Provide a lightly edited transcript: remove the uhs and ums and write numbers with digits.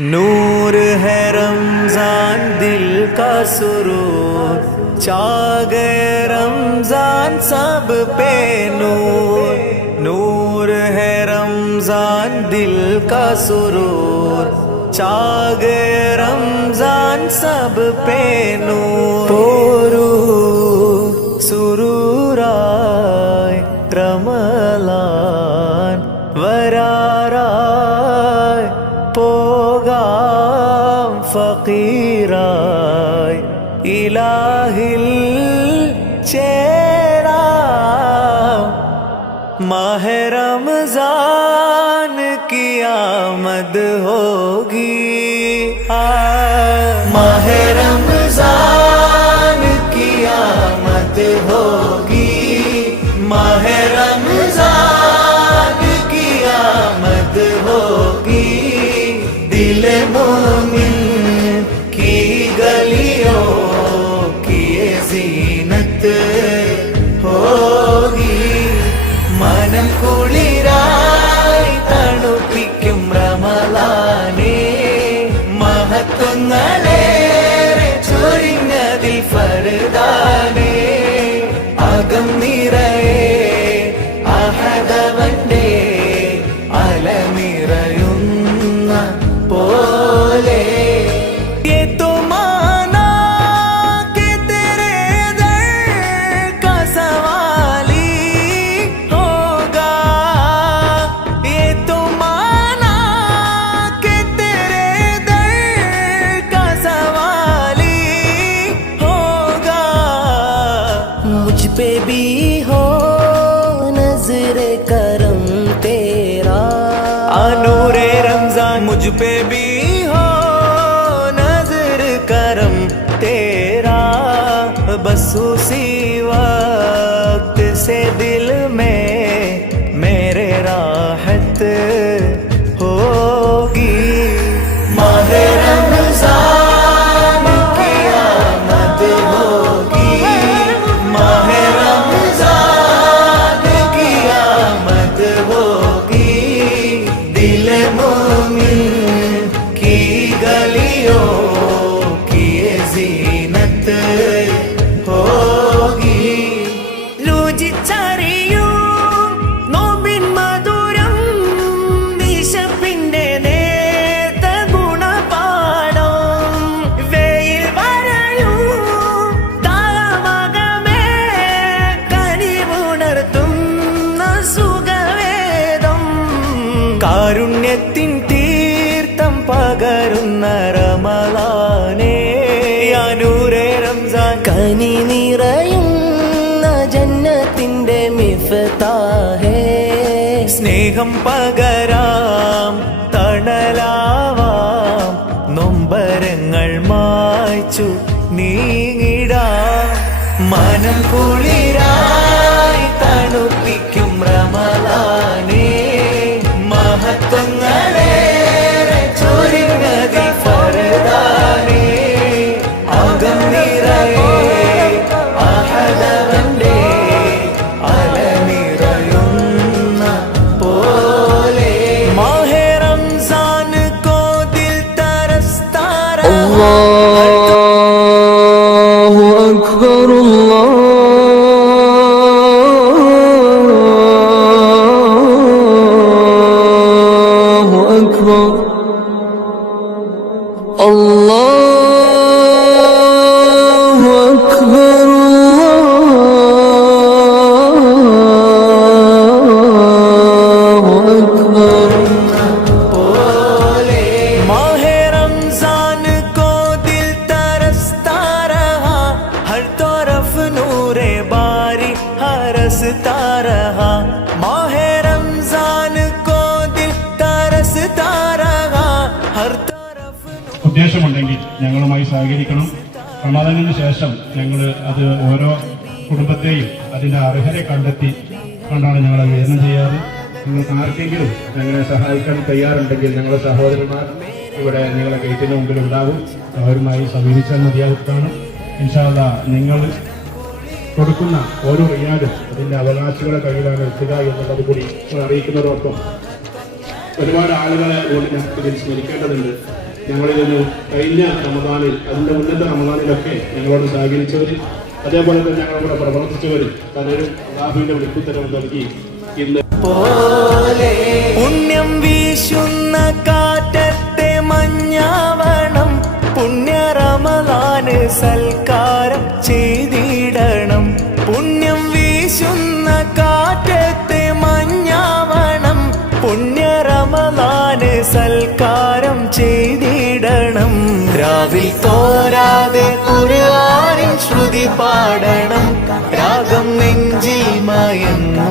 नूर है रमजान दिल का सुरूर, छा गए रमजान सब पे नूर। नूर है रमजान दिल का सुरूर, छा गए रमजान सब पे नूर। पोरू सुरूराय रमलान वराराय പോകാം ഫഖീറായി ഇലാഹിൽ ചേരാം। മാഹെ റമസാൻ की आमद होगी, माहे रमजान की आमद होगी, माहे रमजान की आमद होगी। दिल मोमिन की गलियों की ये जीनत होगी। മനം കുളിരായി തണുപ്പിക്കും റമളാനേ, മഹത്വങ്ങളേറെ ചൊരിഞ്ഞതിൽ ഫർദാനേ। അകം നിറയെ അഹദവന്റെ അലനിറയുന്ന പോലെ। मुझ पे भी हो नजरे करम तेरा, नूरे रमजान मुझ पे भी हो नजर करम तेरा। बस उसी वक्त से दिल में मेरे राहत होगी। माहे रमजान की आमद होगी, माहे रमजान की आमद होगी। दिल मोमिन की गलियों की ये जीनत होगी। രുചിച്ചറിയും നോമ്പിൻ മധുരം, വിശപ്പിന്റെ നേർത്ത ഗുണപാഠം। വെയിൽ വരയും താളമകമേ കനിവുണർത്തുന്ന സുഖവേദം। കാരുണ്യത്തിൻ തീർത്ഥം പകരുന്ന റമളാനേ, യാ നൂറേ റംസാൻ കനി നിറയുന്ന ജന്നത്തിന്റെ മിഫ്താഹേ। സ്നേഹം പകരാം തണലാവാം, നൊമ്പരങ്ങൾ മായ്ച്ചു നീങ്ങിടാം। മനം കുളിരായി തണുപ്പിക്കും റമളാനേ, മഹത്വങ്ങളേറെ ചൊരിഞ്ഞതിൽ ഫർദാനേ। അകം നിറയെ അഹദവന്റെ അലനിറയുന്ന പോലെ। മാഹെ റംസാൻ കോ ദിൽ തരസ്താ രഹാ। അല്ലാഹു അക്ബർ അല്ലാഹു അക്ബർ അല്ലാഹു അക്ബർ അല്ലാഹു അക്ബർ। माहे रमजान को दिल तरसता रहा, हर तरफ नूरे बारी हरसता रहा। माहे रमजान को दिल तरसता रहा, हर तरफ। ഉദ്ദേശമുണ്ടെങ്കിൽ ഞങ്ങളുമായി സഹകരിക്കണം. റമദാനിന് ശേഷം ഞങ്ങൾ അത് ഓരോ കുടുംബത്തെയും അതിൻ്റെ അർഹരെ കണ്ടെത്തി കൊണ്ടാണ് ഞങ്ങൾ വിതരണം ചെയ്യാറ്. നിങ്ങൾക്ക് ആർക്കെങ്കിലും ഞങ്ങളെ സഹായിക്കാൻ തയ്യാറുണ്ടെങ്കിൽ ഞങ്ങളുടെ സഹോദരന്മാർ ഇവിടെ നിങ്ങളെ ഗേറ്റിന് മുമ്പിൽ ഉണ്ടാകും. അവരുമായി സമീപിച്ചാൽ മതിയാവുന്നതാണ്. ഇൻഷാ അല്ലാഹ് നിങ്ങൾ കൊടുക്കുന്ന ഓരോ റിയാലും അതിൻ്റെ അവകാശികളുടെ കയ്യിലാണ് എത്തുക എന്നുള്ളത് കൂടി അറിയിക്കുന്നതോടൊപ്പം ഒരുപാട് ആളുകളെ കൂടി നമുക്ക് ഇതിൽ സ്മരിക്കേണ്ടതുണ്ട്. ഞങ്ങളിൽ നിന്ന് കഴിഞ്ഞ റമദാനിൽ അതിൻ്റെ മുന്നത്തെ റമദാനിലൊക്കെ ഞങ്ങളോട് സഹകരിച്ചവർ, അതേപോലെ തന്നെ ഞങ്ങളുടെ കൂടെ പ്രവർത്തിച്ചവർ പലരും അല്ലാഹുവിന്റെ വിളിക്കുത്തരവ് നൽകി ഇന്ന് പുണ്യം വീശുന്ന കാറ്റത്തെ മഞ്ഞാവണം, പുണ്യ റമദാന് സൽക്കാരം ചെയ്തിടണം. പുണ്യം വീശുന്ന കാറ്റത്തെ മഞ്ഞാവണം, പുണ്യ റമദാന് സൽക്കാരം ചെയ്തിടണം. രാവിൽ തോരാതെ ഖുർആനിൻ ശ്രുതി പാടണം, രാഗം നെഞ്ചിൽ മയങ്ങ